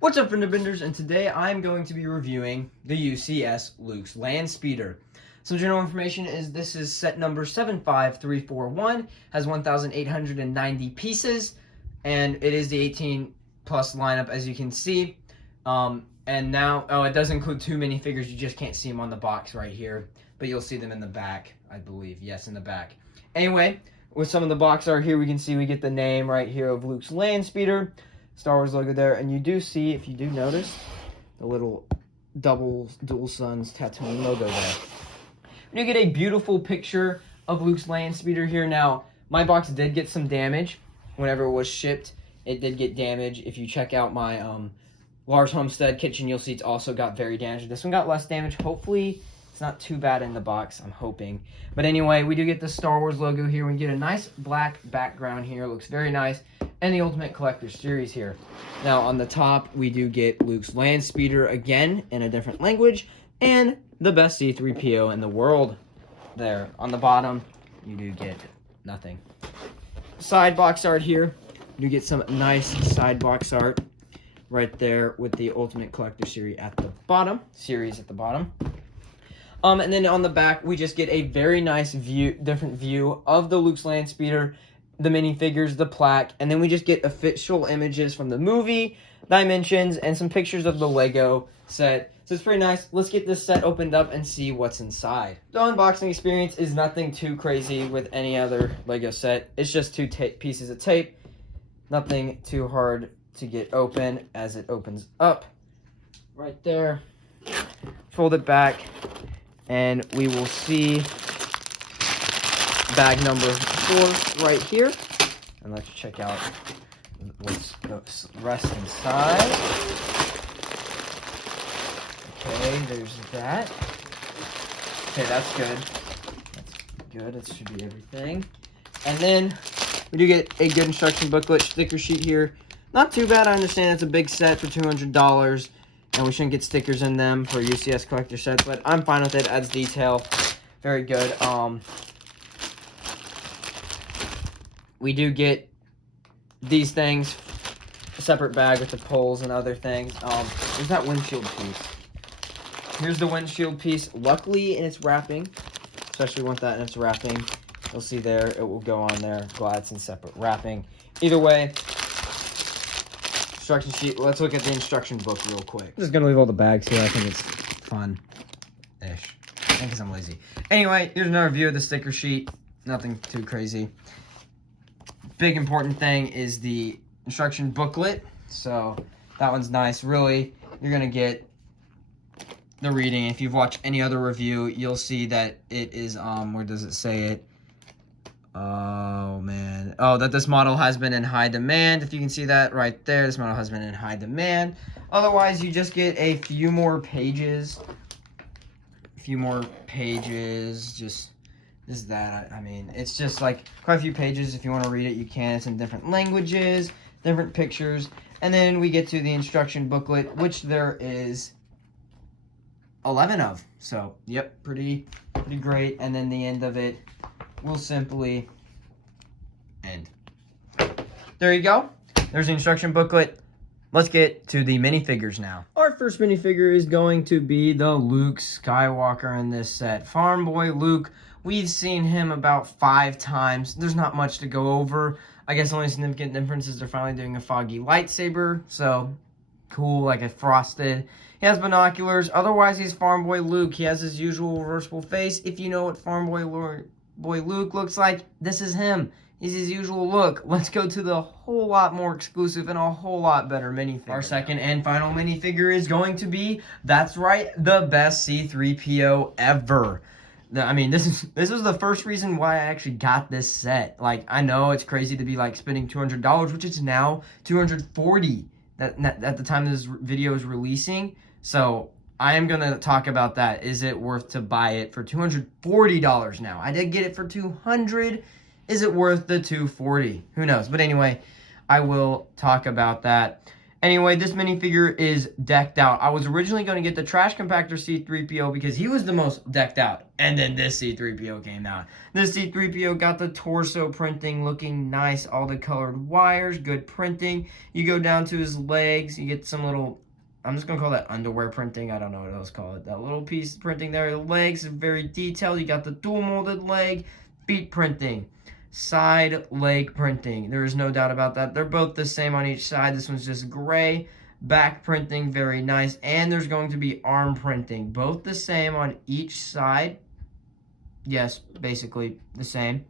What's up, Benders? And today I'm going to be reviewing the UCS LUke Landspeeder. Some general information is this is set number 75341, has 1,890 pieces, and it is the 18 plus lineup, as you can see. And now, it does include 2 minifigures. You just can't see them on the box right here, but you'll see them in the back, I believe. Yes, in the back. Anyway, with some of the box art here, we can see we get the name right here of LUke Landspeeder. Star Wars logo there, and you do see, if you do notice, the little dual suns tattooing logo there. You get a beautiful picture of LUke Landspeeder here. Now, my box did get some damage whenever it was shipped. It did get damaged. If you check out my Lars Homestead kitchen, you'll see it's also got very damaged. This one got less damage. Hopefully, it's not too bad in the box, I'm hoping. But anyway, we do get the Star Wars logo here. We get a nice black background here. It looks very nice. And the Ultimate Collector Series here. Now, on the top, we do get LUke Landspeeder again in a different language. And the best C-3PO in the world there. On the bottom, you do get nothing. Side box art here. You get some nice side box art right there with the Ultimate Collector Series at the bottom. And then on the back, we just get a very nice different view of the LUke Landspeeder, the minifigures, the plaque, and then we just get official images from the movie, dimensions, and some pictures of the Lego set. So it's pretty nice. Let's get this set opened up and see what's inside. The unboxing experience is nothing too crazy with any other Lego set. It's just 2 pieces of tape. Nothing too hard to get open as it opens up right there. Fold it back, and we will see bag number 4 right here. And let's check out what's the rest inside. Okay, there's that. Okay, that's good. That's good. That should be everything. And then we do get a good instruction booklet, sticker sheet here. Not too bad. I understand it's a big set for $200, and we shouldn't get stickers in them for UCS collector sets, but I'm fine with it. Adds detail. Very good. We do get these things, a separate bag with the poles and other things. There's that windshield piece. Here's the windshield piece. Luckily, in its wrapping, especially want that in its wrapping. You'll see there, it will go on there. Glad it's in separate wrapping. Either way, instruction sheet. Let's look at the instruction book real quick. I'm just going to leave all the bags here. I think it's fun-ish. I think because I'm lazy. Anyway, here's another view of the sticker sheet. Nothing too crazy. Big important thing is the instruction booklet, so that one's nice. Really, you're gonna get the reading. If you've watched any other review, you'll see that it is where does it say it? Oh man, that this model has been in high demand. If you can see that right there, this model has been in high demand. Otherwise, you just get a few more pages. Just is that, I mean, it's just like quite a few pages. If you want to read it, you can. It's in different languages, different pictures. And then we get to the instruction booklet, which there is 11 of. So, yep, pretty great. And then the end of it will simply end. There you go. There's the instruction booklet. Let's get to the minifigures now. Our first minifigure is going to be the Luke Skywalker in this set. Farm Boy Luke. We've seen him about 5 times. There's not much to go over. I guess the only significant difference is they're finally doing a foggy lightsaber. So, cool, like a frosted. He has binoculars. Otherwise, he's Farm Boy Luke. He has his usual reversible face. If you know what Farm Boy Luke looks like, this is him. He's his usual look. Let's go to the whole lot more exclusive and a whole lot better minifigure. Our second and final minifigure is going to be, that's right, the best C-3PO ever. I mean, this was the first reason why I actually got this set. Like, I know it's crazy to be like spending $200, which is now $240 at the time this video is releasing. So I am gonna talk about that. Is it worth to buy it for $240 now? I did get it for $200. Is it worth the $240? Who knows? But anyway, I will talk about that. Anyway, this minifigure is decked out. I was originally going to get the trash compactor C-3PO because he was the most decked out. And then this C-3PO came out. This C-3PO got the torso printing looking nice. All the colored wires, good printing. You go down to his legs. You get some little, I'm just going to call that underwear printing. I don't know what else to call it. That little piece printing there. The legs are very detailed. You got the dual molded leg, feet printing. Side leg printing. There is no doubt about that. They're both the same on each side. This one's just gray. Back printing, very nice. And there's going to be arm printing. Both the same on each side. Yes, basically the same.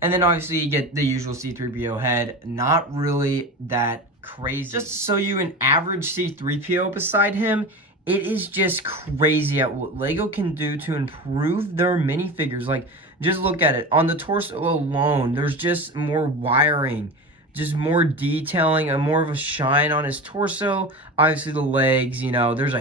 And then obviously you get the usual C-3PO head. Not really that crazy. Just to show you an average C-3PO beside him, it is just crazy at what LEGO can do to improve their minifigures. Like, just look at it. On the torso alone, there's just more wiring, just more detailing, and more of a shine on his torso. Obviously, the legs, you know, there's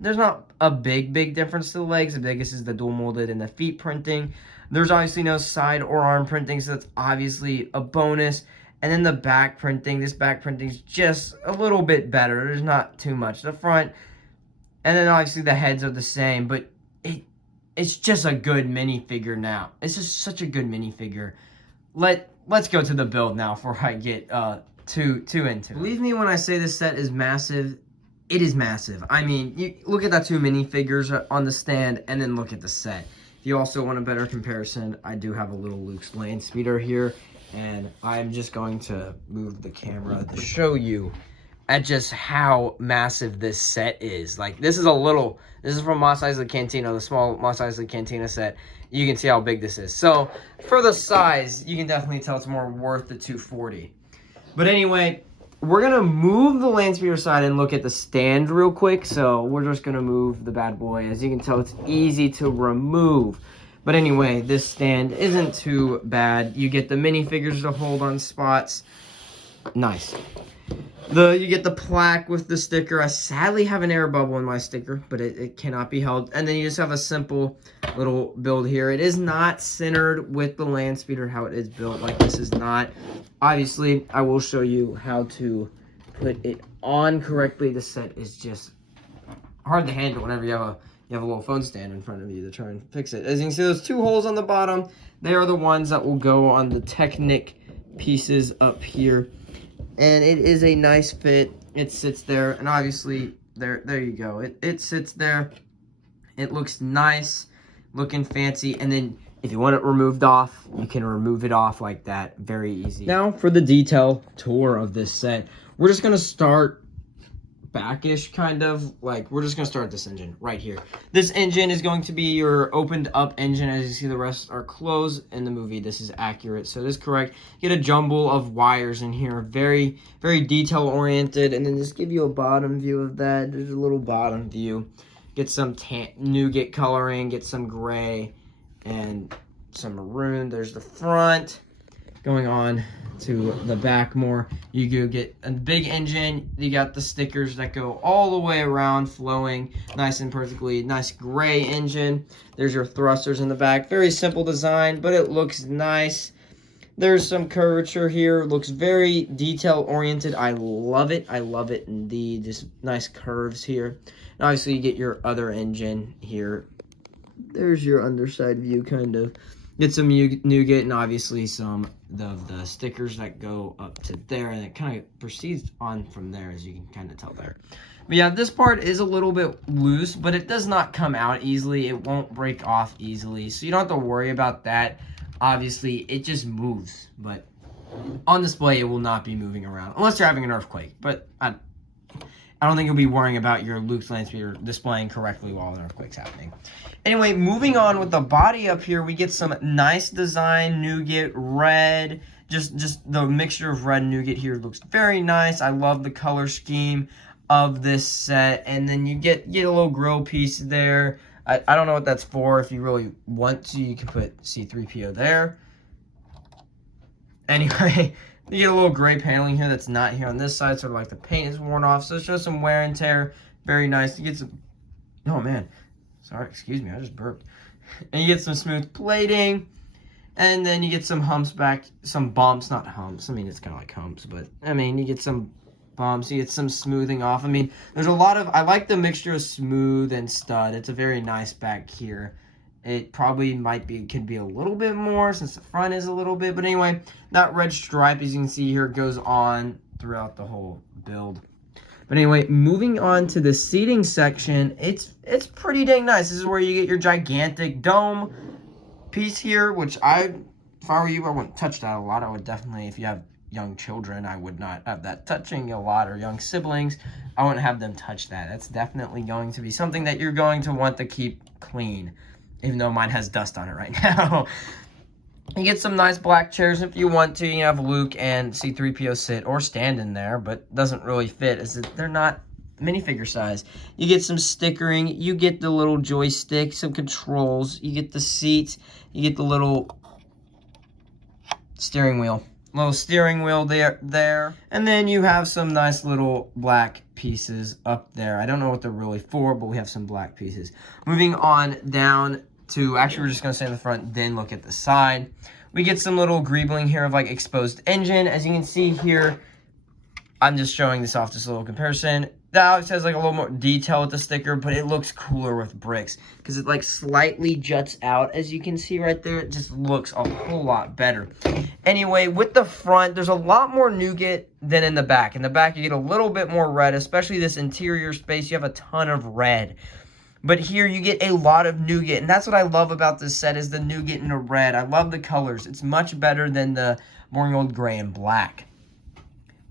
not a big difference to the legs. The biggest is the dual molded and the feet printing. There's obviously no side or arm printing, so that's obviously a bonus. And then the back printing, this back printing is just a little bit better. There's not too much. The front, and then obviously the heads are the same, but it's just a good minifigure now. It's just such a good minifigure. Let's go to the build now before I get too into it. Believe me when I say this set is massive. It is massive. I mean, you look at that 2 minifigures on the stand, and then look at the set. If you also want a better comparison, I do have a little LUke Landspeeder here, and I'm just going to move the camera to show you at just how massive this set is. Like, this is from Mos Eisley Cantina, the small Mos Eisley Cantina set. You can see how big this is. So, for the size, you can definitely tell it's more worth the $240. But anyway, we're going to move the Landspeeder side and look at the stand real quick. So, we're just going to move the bad boy. As you can tell, it's easy to remove. But anyway, this stand isn't too bad. You get the minifigures to hold on spots. Nice. You get the plaque with the sticker. I sadly have an air bubble in my sticker, but it cannot be held. And then you just have a simple little build here. It is not centered with the Landspeeder, how it is built. Like, this is not. Obviously, I will show you how to put it on correctly. The set is just hard to handle whenever you have a little phone stand in front of you to try and fix it. As you can see, those 2 holes on the bottom, they are the ones that will go on the Technic pieces up here. And it is a nice fit. It sits there, and obviously, there you go. It sits there. It looks nice, looking fancy. And then, if you want it removed off, you can remove it off like that. Very easy. Now, for the detail tour of this set, we're just going to start backish, kind of. Like, we're just going to start this engine right here. This engine is going to be your opened up engine. As you see, the rest are closed in the movie. This is accurate, so this is correct. You get a jumble of wires in here, very detail oriented. And then just give you a bottom view of that. There's a little bottom view. Get some nougat coloring, get some gray and some maroon. There's the front. Going on to the back more, you go get a big engine. You got the stickers that go all the way around, flowing nice and perfectly. Nice gray engine. There's your thrusters in the back. Very simple design, but it looks nice. There's some curvature here. It looks very detail oriented. I love it. I love it indeed. Just nice curves here. And obviously you get your other engine here. There's your underside view, kind of. Get some nougat and obviously some of the stickers that go up to there, and it kind of proceeds on from there, as you can kind of tell there. But yeah, this part is a little bit loose, but it does not come out easily. It won't break off easily, so you don't have to worry about that. Obviously, it just moves, but on display, it will not be moving around, unless you're having an earthquake. But I don't think you'll be worrying about your LUke Landspeeder displaying correctly while an earthquake's happening. Anyway, moving on with the body up here, we get some nice design, nougat, red. Just the mixture of red and nougat here looks very nice. I love the color scheme of this set. And then you get a little grill piece there. I don't know what that's for. If you really want to, you can put C-3PO there. Anyway, you get a little gray paneling here that's not here on this side, sort of like the paint is worn off. So it shows some wear and tear. Very nice. You get some, oh man, sorry, excuse me, I just burped. And you get some smooth plating. And then you get some humps back, some bumps, not humps. I mean, it's kind of like humps, but I mean, you get some bumps. You get some smoothing off. I mean, there's a lot of, I like the mixture of smooth and stud. It's a very nice back here. It probably could be a little bit more since the front is a little bit. But anyway, that red stripe, as you can see here, goes on throughout the whole build. But anyway, moving on to the seating section, it's pretty dang nice. This is where you get your gigantic dome piece here, which if I were you, I wouldn't touch that a lot. I would definitely, if you have young children, I would not have that touching a lot, or young siblings, I wouldn't have them touch that. That's definitely going to be something that you're going to want to keep clean, even though mine has dust on it right now. You get some nice black chairs if you want to. You have Luke and C-3PO sit or stand in there, but doesn't really fit as they're not minifigure size. You get some stickering. You get the little joystick, some controls. You get the seats. You get the little steering wheel. Little steering wheel there. And then you have some nice little black pieces up there. I don't know what they're really for, but we have some black pieces. Moving on down to, actually we're just going to stay in the front, then look at the side. We get some little greebling here of like exposed engine. As you can see here, I'm just showing this off, just a little comparison. That always has like a little more detail with the sticker, but it looks cooler with bricks because it like slightly juts out, as you can see right there. It just looks a whole lot better. Anyway, with the front, there's a lot more nougat than in the back. In the back, you get a little bit more red, especially this interior space. You have a ton of red. But here you get a lot of nougat, and that's what I love about this set is the nougat and the red. I love the colors. It's much better than the boring old gray and black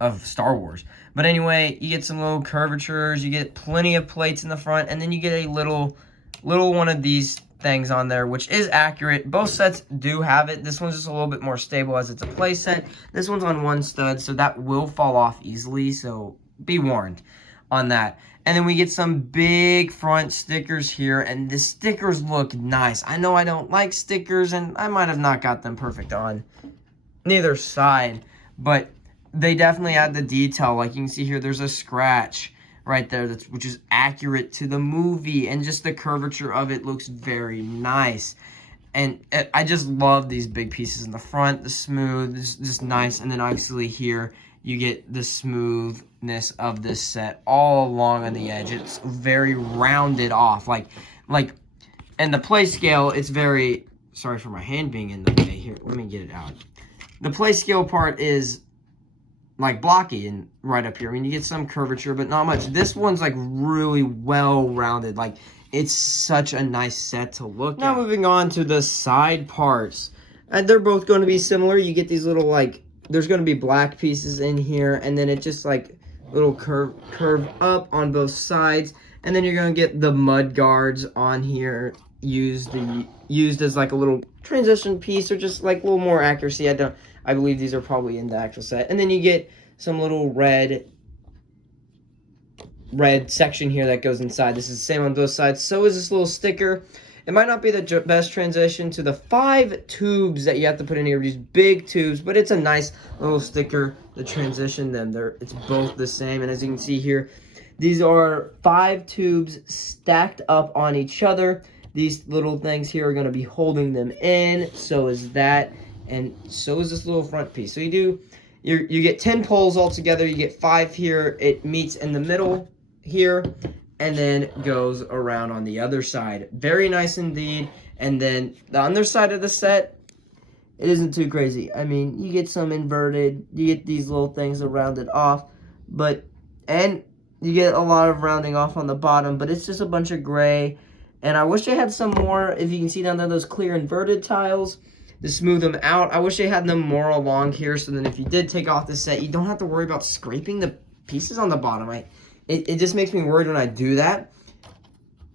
of Star Wars. But anyway, you get some little curvatures. You get plenty of plates in the front, and then you get a little one of these things on there, which is accurate. Both sets do have it. This one's just a little bit more stable as it's a play set. This one's on one stud, so that will fall off easily, so be warned on that. And then we get some big front stickers here, and the stickers look nice. I know I don't like stickers, and I might have not got them perfect on neither side, but they definitely add the detail. Like you can see here, there's a scratch right there, which is accurate to the movie, and just the curvature of it looks very nice. And I just love these big pieces in the front, the smooth, just nice. And then obviously here, you get the smoothness of this set all along on the edge. It's very rounded off. And the play scale, it's very, sorry for my hand being in the way here. Let me get it out. The play scale part is like blocky and right up here. I mean, you get some curvature, but not much. This one's like really well rounded. Like, it's such a nice set to look at. Now moving on to the side parts. And they're both going to be similar. You get these little like, there's going to be black pieces in here, and then it just like little curve up on both sides, and then you're going to get the mud guards on here used as like a little transition piece, or just like a little more accuracy. I believe these are probably in the actual set. And then you get some little red section here that goes inside. This is the same on both sides. So is this little sticker. It might not be the best transition to the 5 tubes that you have to put in here, these big tubes, but it's a nice little sticker to transition them. It's both the same, and as you can see here, these are 5 tubes stacked up on each other. These little things here are going to be holding them in, so is that, and so is this little front piece. So you get 10 poles all together, you get 5 here, it meets in the middle here, and then goes around on the other side. Very nice indeed. And then the underside of the set, it isn't too crazy. I mean, you get some inverted, you get these little things that round it off, and you get a lot of rounding off on the bottom, but it's just a bunch of gray. And I wish they had some more, if you can see down there, those clear inverted tiles to smooth them out. I wish they had them more along here, so then if you did take off the set, you don't have to worry about scraping the pieces on the bottom. It just makes me worried when I do that,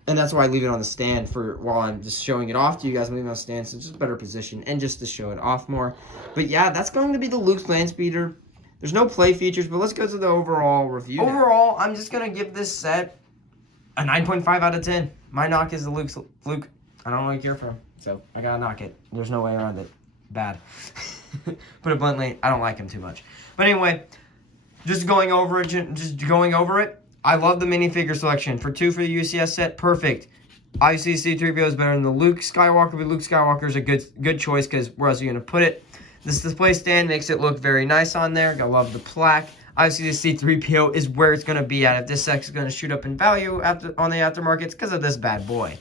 and that's why I leave it on the stand while I'm just showing it off to you guys. I'm leaving it on the stand, so it's just a better position and just to show it off more. But yeah, that's going to be the LUke Landspeeder. There's no play features, but let's go to the overall review. Overall, I'm just going to give this set a 9.5 out of 10. My knock is the Luke. I don't really care for him, so I got to knock it. There's no way around it. Bad. Put it bluntly, I don't like him too much. But anyway, just going over it, I love the minifigure selection. For the UCS set, perfect. Obviously, C-3PO is better than the Luke Skywalker, but Luke Skywalker is a good choice because where else are you going to put it? This display stand makes it look very nice on there. I love the plaque. Obviously, the C-3PO is where it's going to be at. If this set is going to shoot up in value on the aftermarket, it's because of this bad boy.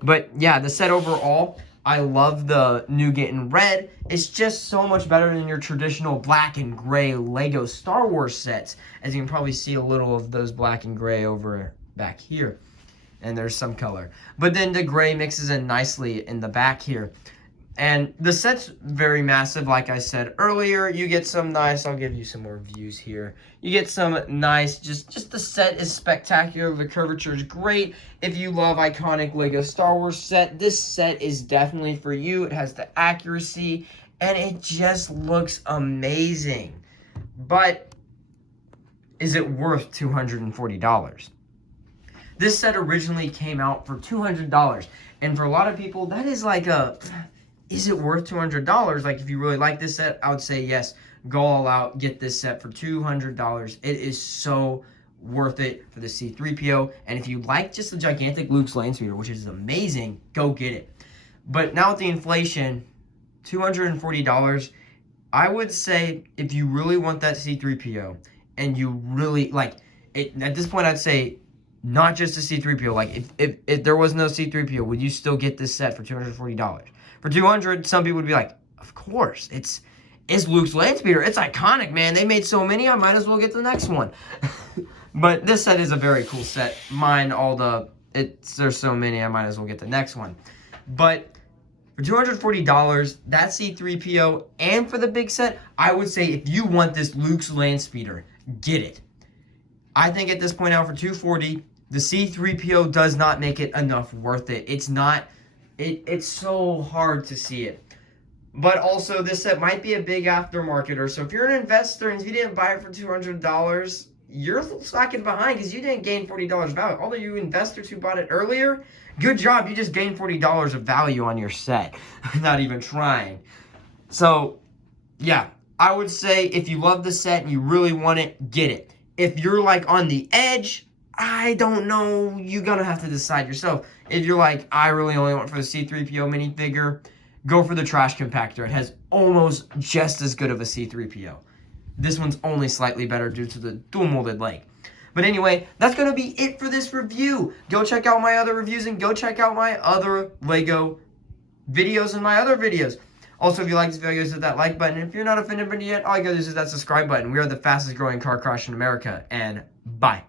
But yeah, the set overall, I love the nougat in red. It's just so much better than your traditional black and gray Lego Star Wars sets. As you can probably see a little of those black and gray over back here. And there's some color. But then the gray mixes in nicely in the back here. And the set's very massive, like I said earlier. You get some nice, I'll give you some more views here. You get some nice, just the set is spectacular. The curvature is great. If you love iconic Lego Star Wars set, this set is definitely for you. It has the accuracy, and it just looks amazing. But is it worth $240? This set originally came out for $200, and for a lot of people, that is like a... Is it worth $200? Like, if you really like this set, I would say yes. Go all out, get this set for $200. It is so worth it for the C-3PO. And if you like just the gigantic LUke Landspeeder, which is amazing, go get it. But now with the inflation, $240, I would say if you really want that C-3PO and you really like it, at this point, I'd say not just the C-3PO. Like, if there was no C-3PO, would you still get this set for $240? For $200, some people would be like, of course, it's LUke Landspeeder. It's iconic, man. They made so many, I might as well get the next one. But this set is a very cool set. There's so many, I might as well get the next one. But for $240, that C-3PO, and for the big set, I would say if you want this LUke Landspeeder, get it. I think at this point now for $240, the C-3PO does not make it enough worth it. It's not... It's so hard to see it. But also, this set might be a big aftermarketer. So if you're an investor and if you didn't buy it for $200, you're slacking behind because you didn't gain $40 value. Although you investors who bought it earlier, good job. You just gained $40 of value on your set. Not even trying. So, yeah. I would say if you love the set and you really want it, get it. If you're like on the edge... I don't know. You're going to have to decide yourself. If you're like, I really only want for the C-3PO minifigure, go for the trash compactor. It has almost just as good of a C-3PO. This one's only slightly better due to the dual molded leg. But anyway, that's going to be it for this review. Go check out my other reviews and go check out my other Lego videos and my other videos. Also, if you like this video, hit that like button. If you're not offended by it yet, all you gotta do is hit that subscribe button. We are the fastest growing car crash in America. And bye.